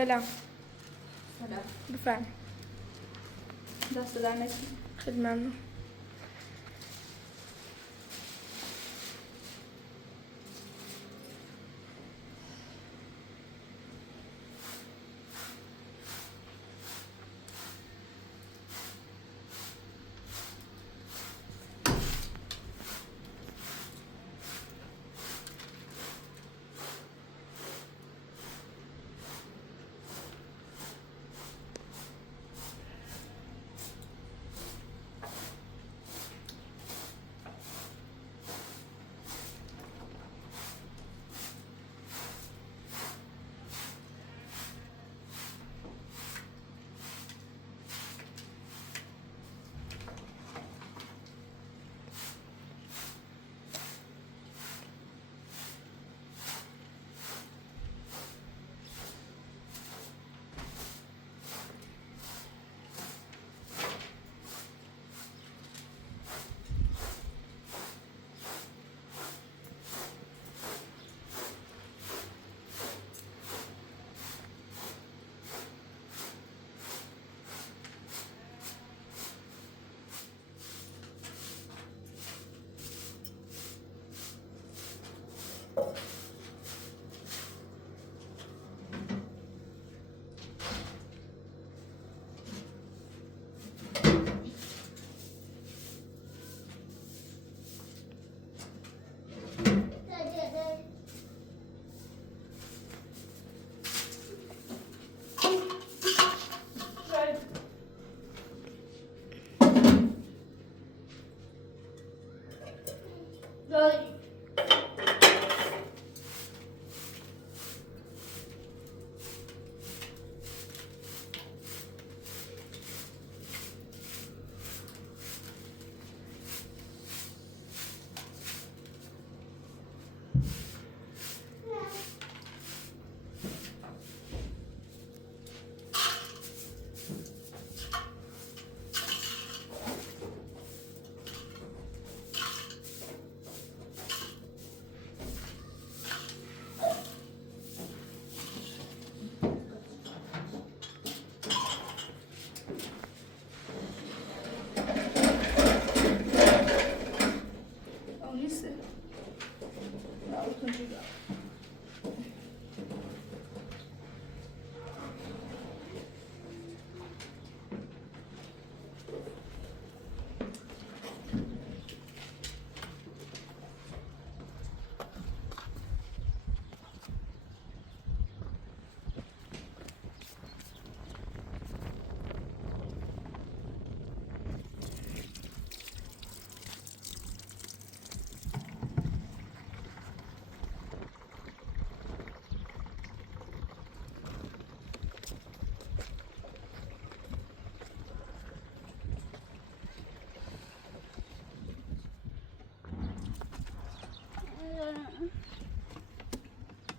سلام. سلام. بفهم. دست در نکنی. خیلی ممنون.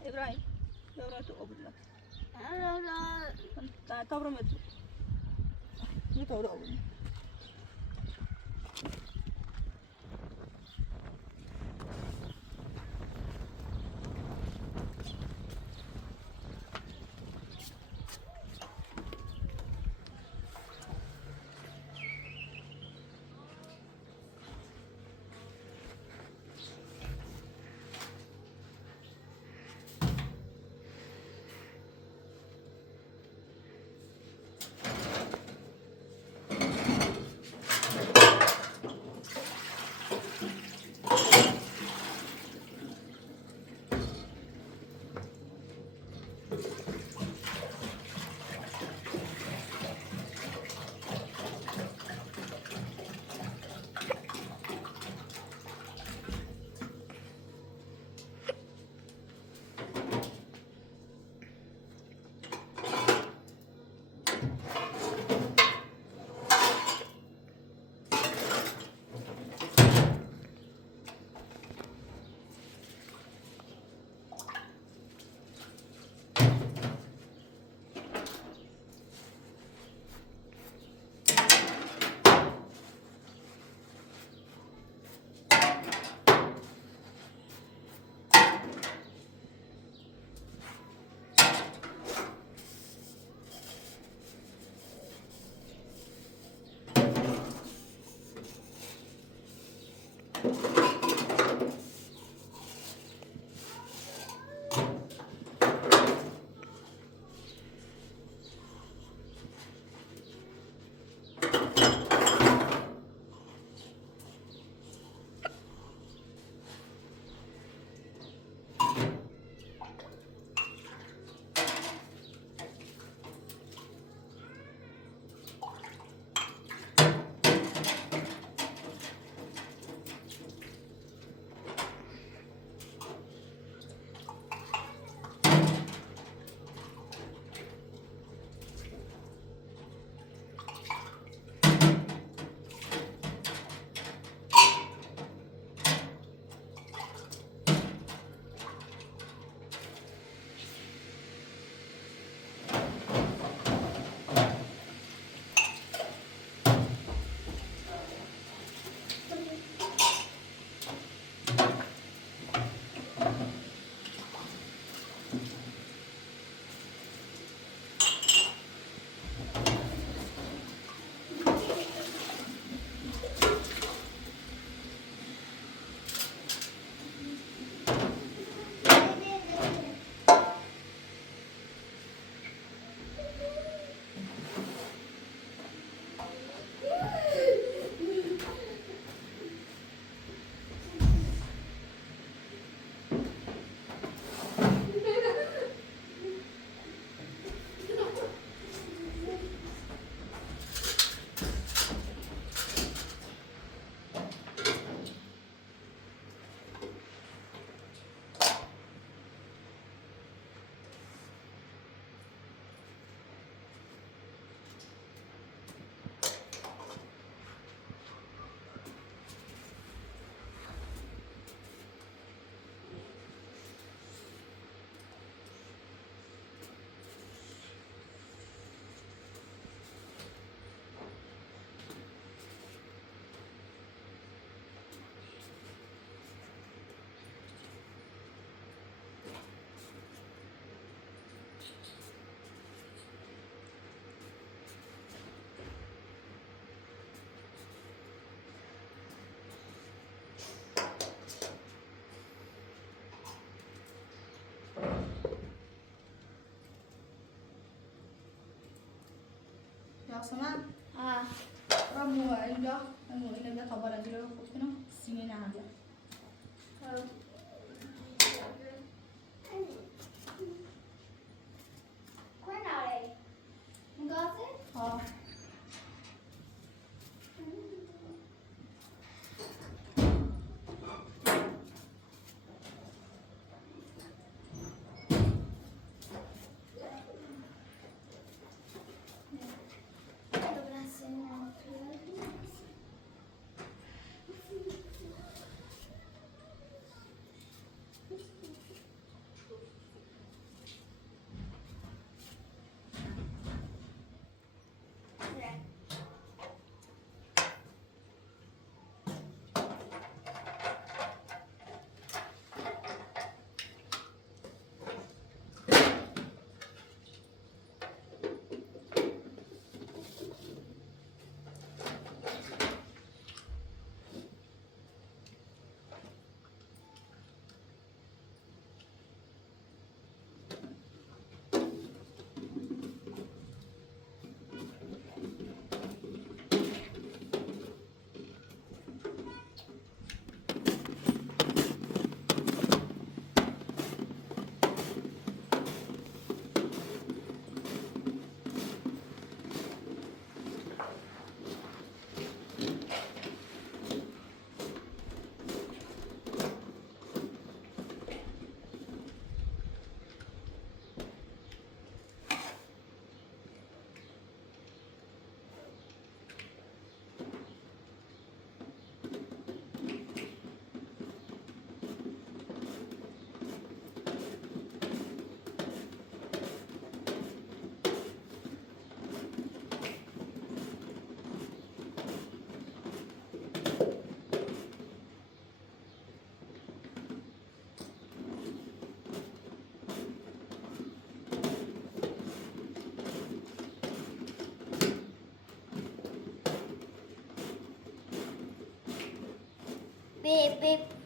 إبراهيم دورته أبدا لا تبرم متر يتورو أبدا próxima? Ah, Vamos ainda. Vamos ainda tá bora de novo, porque não? Sim, nada. qual é? Não gosta? Ó. Do bracinho. Beep, beep.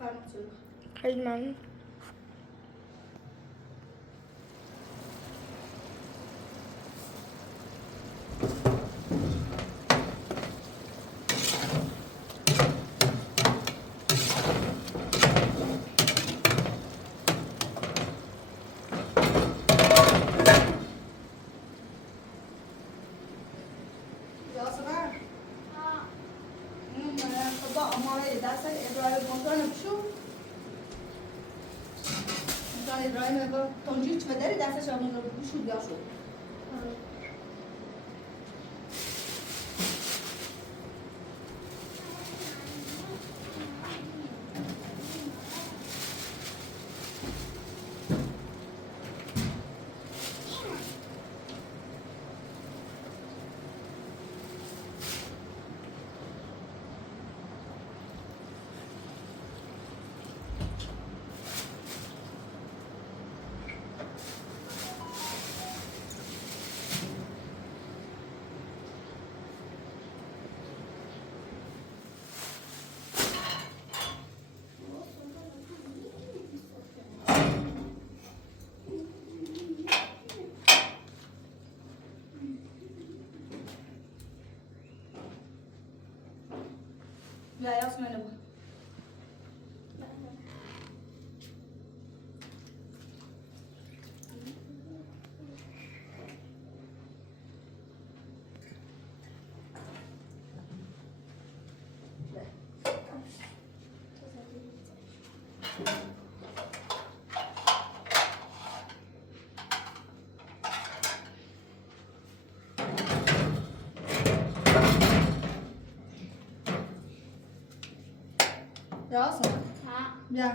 بفرمایید شروع. خیلی ممنون. یاسمن ها اون خدا آماده دست ابراهیم کنترل بشو مثلا ابراهیم با تنجیل چه داری دستش آمون رو بشو بیا شو بیا یاسمن با یاسمن ها بیا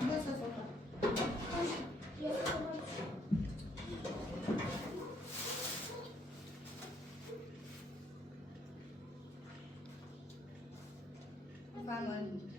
بیا سفر بفرمایید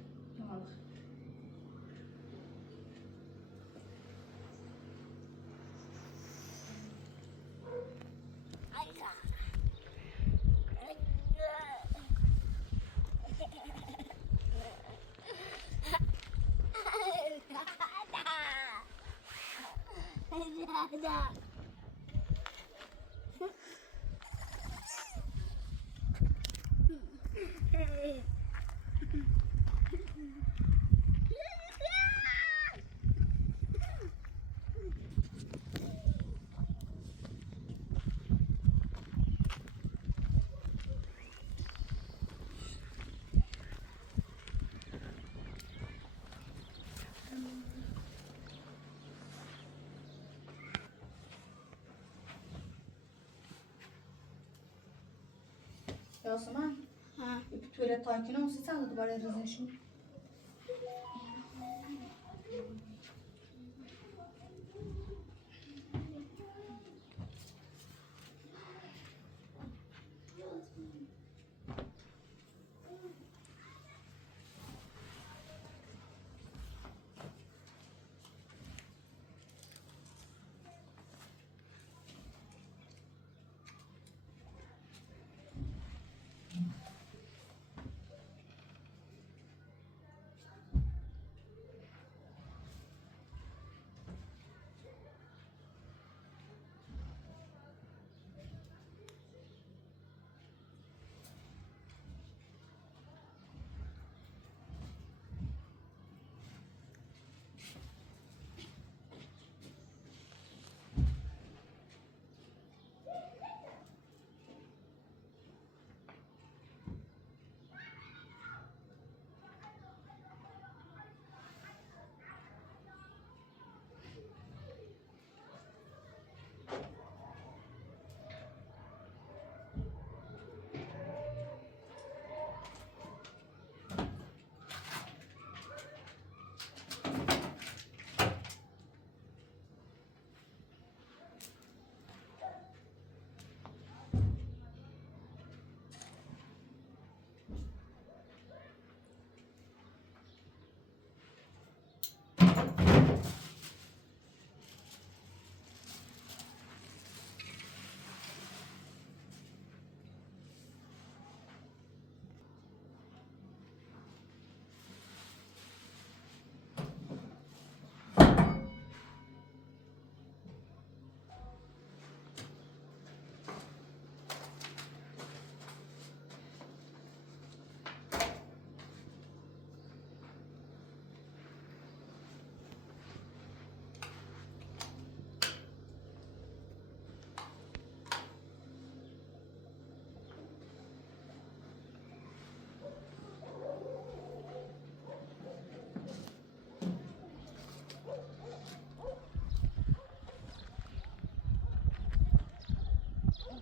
یاسمن ها توالت تاکنه و 300 دوباره ریزشون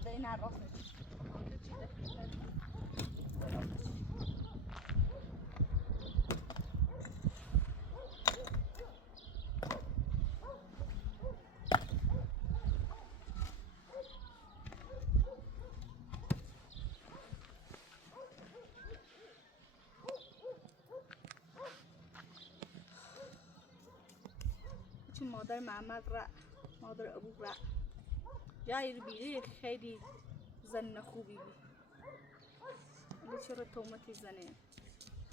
ده این راست نیست چون مادر محمد را مادر ابو را جای بیری خیلی زن خوبی بود ولی چرا تومتی زنه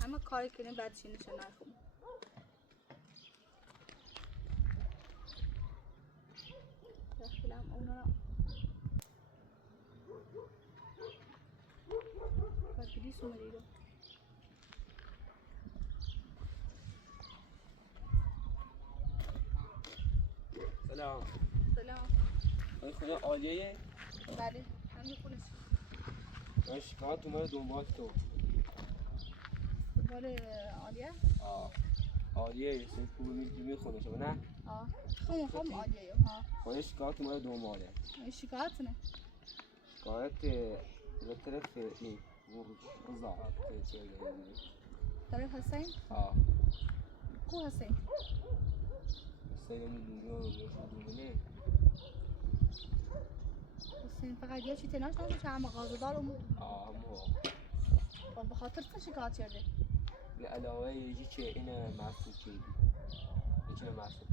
همه کاری کنیم بعدش نشه نخوب داخلم اونا را بردی سومری رو سلام. سلام. این خونه عالیه؟ بله همین خونه من شکایت اومده دنبال تو. دنبال عالیه؟ عالیه سن خوبه میخونه شما نه؟ خم عالیه خونه شکایت اومده دنباله. شکایت نه؟ شکایت به طرف این وضاحت چه طرف حسین؟ کو حسین؟ حسین میدونه حسین فقط یه چی تناش نمیشه چه همه غازه دارم خب به خاطر چه شکایت کرده؟ به علاوه یکی که اینه معصوم کردی یکی معصوم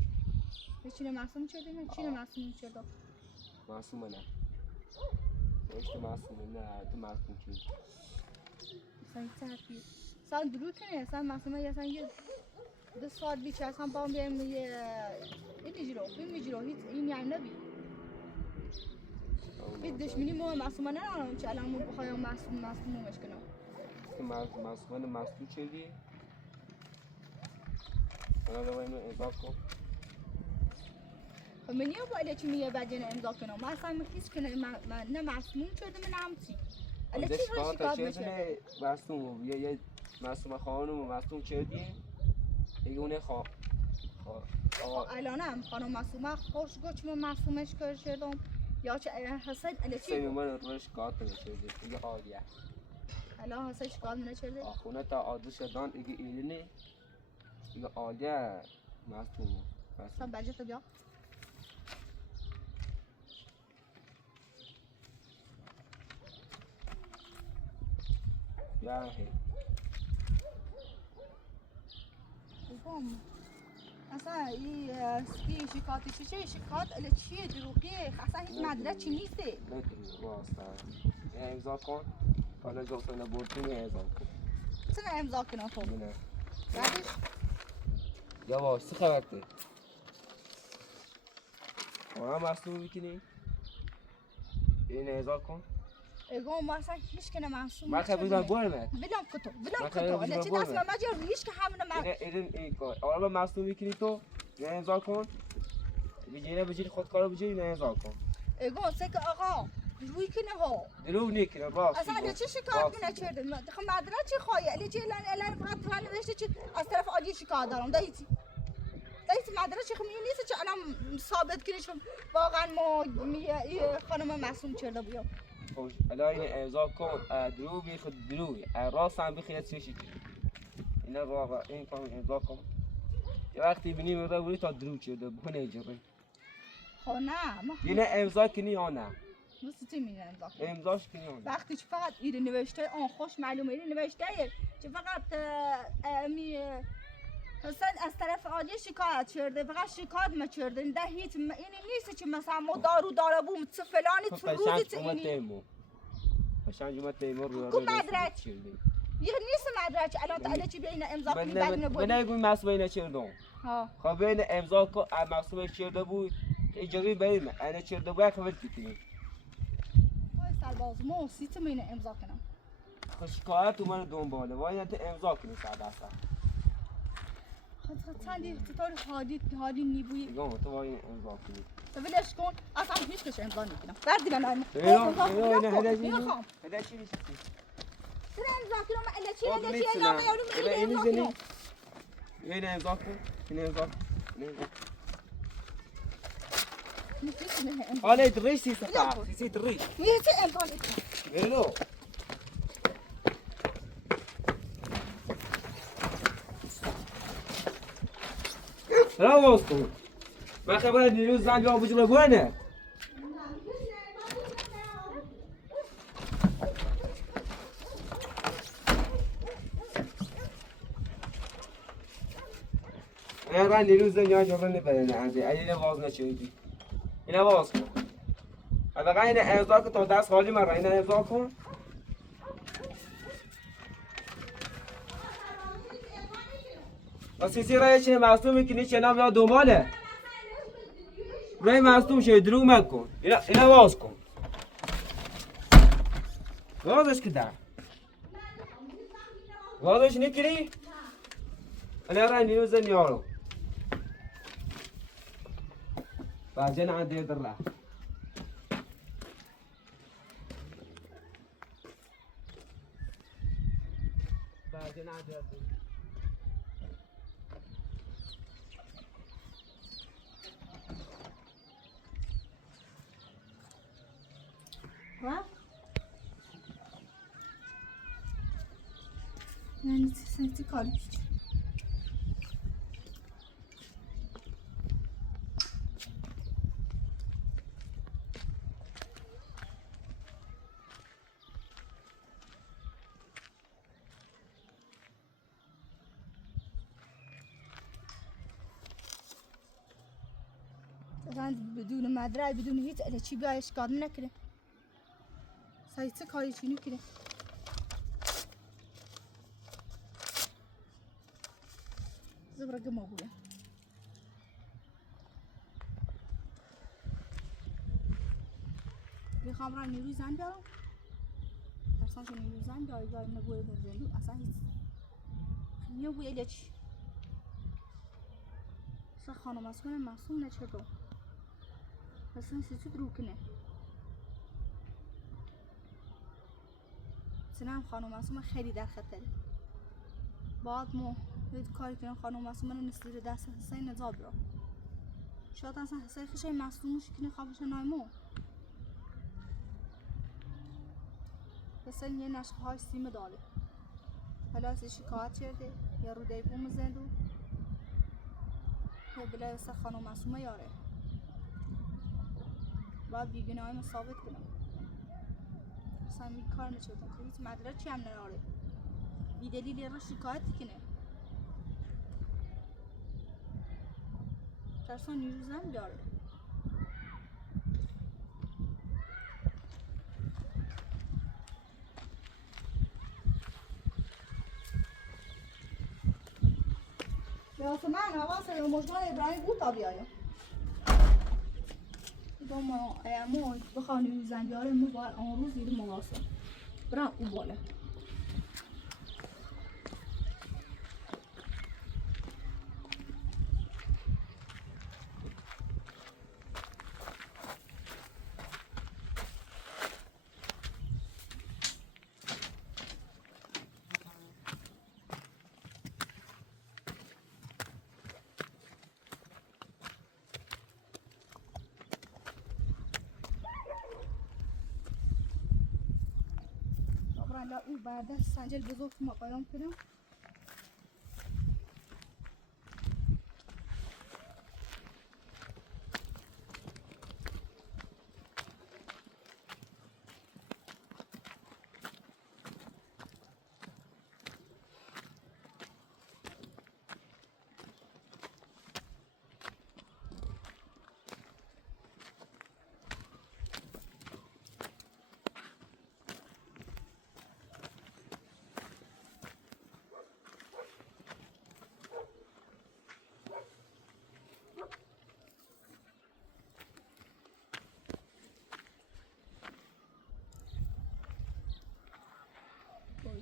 چی معصوم کرده نه؟ چی معصوم کرده؟ معصوم نه اشت معصوم نه تو معصوم کردی اصلا حرفی اصلا درو کنه اصلا معصومه اصلا یه 2 ساعت بیش اصلا با هم بیایم این میجرو هیچ این یعنی نبی هیچ دشمنی ما معصومه نه چه الان ما بخوایم معصومش کنم که معصومه معصوم کردی حالا رو باید امضا کن خب من یه باید چی میگه بعد اینو امضا کنم من اصلا حس کنم من نه معصوم شده من هم چی الا چی رو شکایت میشه معصوم یه معصومه خانم معصوم کردی دیگه اونه الانم خانم معصومه خوش گوش من معصومش کردم یا چه حسین الا چی سه من رو شکایت نکردی دیگه عالیه الان حسین شکایت نکرده خونه تا عادل شدن دیگه ایلینه دیگه عالیه معصوم اصلا بجه تو بیا یا هی بابام اصلا این شکایتی چه شکایت الا چیه دروغیه اصلا هیچ مدرکی نیسته نداری واسه امضا کن حالا جلسه نبردیم امضا کن چه امضا کنم تو نه بعدش یا واسه خبرته ما معصوم میکنی این امضا کن اگه ما اصلا هیچ کنه معصوم ما خبر بودم برمت ولم کتو الا چی دست ما جر هیچ که همون ما این کار حالا معصوم میکنی تو این امضا کن بجی خودکارو بجی این امضا کن اگه سه که آقا روی کنه ها دلو نیکنه باز اصلا چه شکایت نکرده خب مدرک چی خواهی الی چی الان فقط تو نوشته چی از طرف عالی شکایت دارم دایتی مدرک چی خمیه نیست چه الان ثابت کنی چون واقعا ما خانم معصوم کرده بیا خوش الان این امضا کن درو بی خود دروی راست هم بخیت چشی اینا واقعا این کام امضا کن یه وقتی بینی مرده بودی تا درو کرده بکنه اجاره خب نه ما اینه امضا کنی یا نه چی میگه امضا امضاش کنی یا نه وقتی چه فقط ایره نوشته آن خوش معلومه ایره نوشته چه فقط حسین از طرف عالی شکایت کرده فقط شکایت ما کرده ده هیچ اینی نیست که مثلا ما دارو داره بوم چه فلانی چه روزی چه اینی قشنگ اومد تیمور رو کو مدرک یه نیست مدرک الان تا چی بین امضا کنی بعد اینو بود من نگوی مسئول نکردم ها خب بین امضا کو مسئول کرده بود اجازه بدید انا کرده بود خبر کنید وای سرباز ما سیت مینه امضا کنم خب شکایت من دنباله وای انت امضا کنی 100%. خب چندی چطور حالی نیبویی دیگه تو وای امضا کنی تو ولش کن اصلا هیچ کش امضا نمیکنم بردی من میخوام هدا چی نیستی چرا امضا کنم الا چی الا چی الا یارو امضا کنم این امضا کن این امضا حالا الريش سي سفاح نسيت الريش ميتي امبالي قالوا لا واسطوا ما خبرني لوز عن جواب بجرب وانا انا راني لوز يا جرني بدنا عندي اي وزن شيء هنا واسطوا هذا غاينا اعزاك تو داس خالي مره هنا اعزاكم بس يصير ايش معصوم يمكن ايش نام لا دوماله راي معصوم شيء درو ماكو الى واسكم غازش كده غازش نكري انا راني يوزن يورو بعدين عندي درع بعدين عندي ها yani sesi kalmış. بدون مدرعه بدون هیچ اله چی بیایش کار نکنه سایت کاری چی نکنه زبرق ما بوده میخوام را نیروی زن بیارم درسان که نیروی زن بیاری یا اینه بوی برزندو اصلا هیچ خیلی بوی اله چی اصلا خانم از کنه محصوم نچه رو اصلا سیچو درو کنه سنم خانم معصوم خیلی در خطره بعد ما باید کاری کنیم خانم معصوم رو نسلی دست حسین نزاب را شاید اصلا حسین خیلی معصومش کنه خوابش نایمو حسین یه نشخه های سیم داره حالا از شکایت کرده یا رو دیگو مزندو که بلای واسه خانم معصومه یاره باید بیگنه های ثابت کنم اصلا این کار نشدم که هیچ مدرک چی هم نداره بی دلیل را شکایت کنه درسان نیرو زن داره یا من حواسه مجموعه ابراهیم بود تا بیایم دوما ایامو بخواه نیرو زن بیاره ما باید آن روز دیده مناسب برام او بالا او بعد سنجل بزرگ ما قیام کنم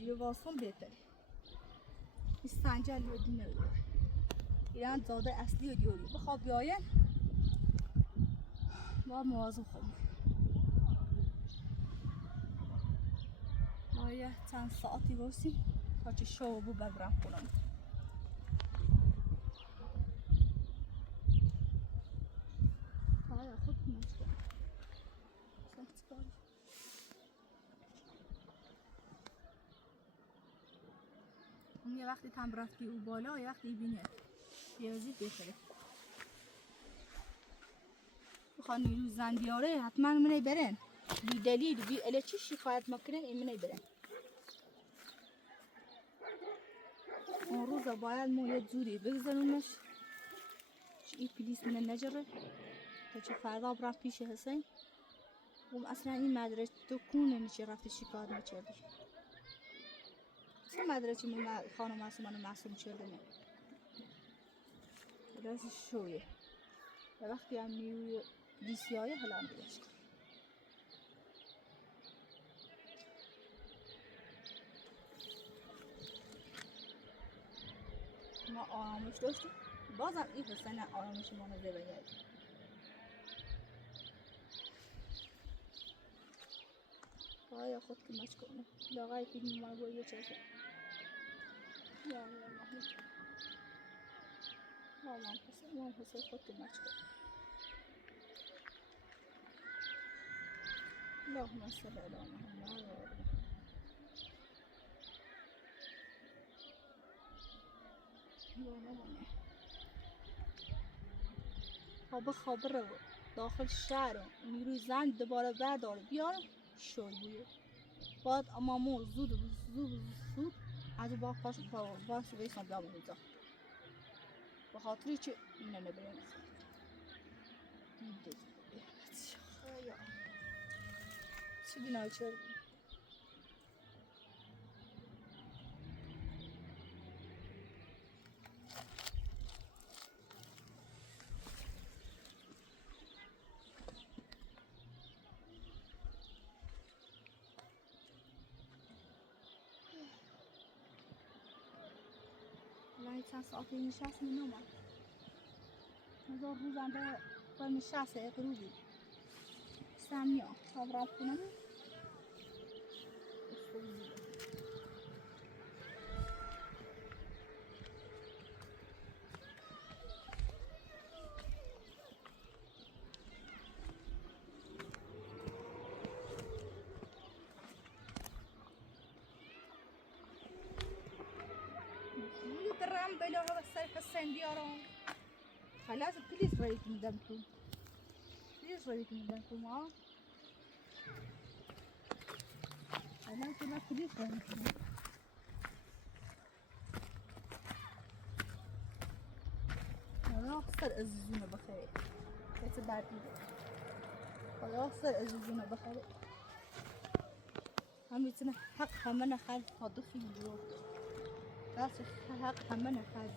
یه واسون بهتره این سنجل رو دینه ایران زاده اصلی و دیوری بخواب بیاین با موازم خودم ما یه چند ساعتی باشیم تا چه شو بو ببرم خونم آیا خود یه وقتی تم رفتی او بالا یه وقتی بینه یازی بخره بخوان نیروی زن بیاره حتما منه برن بی دلیل بی اله چی شکایت مکنن این منه برن اون روزا باید ما یه جوری بگذارونش این پلیس منه نجره تا چه فردا برم پیش حسین اصلا این مدرسه تو کونه نیچه رفتی شکایت میکردی چه مدرسه من خانم معصوم کردم راز شویه و وقتی هم نیروی دیسیای هلان بیشت ما آرامش داشتیم بازم این حسین آرامش ما رو ببینید آیا خود که مچ کنه لاغای فیلم ما با یه چیزه یا الله حسین خود که مچ کنه اللهم صل علی محمد و آل محمد خبر رو داخل شهر نیروی زن دوباره بردار بیار شویه بعد امامو زود از با پاش با سوی سان بیا بونجا به خاطری چه اینه نبریم چه گناه کردی والله چند ساعتی نشستم نومم هزار روزم به نشسته غروبی سامیا خبرات کنم درم بلا هذا السيف حسين ديارهم خلاص بليز رايك ندمتم بليز رايك ندمتم ها انا كنا بليز رايك خلاص صار ازوزونا بخير بس بعدين خلاص صار ازوزونا بخير هم يتنا حق همنا خالد هضخي الجوع بس حق همنا خالد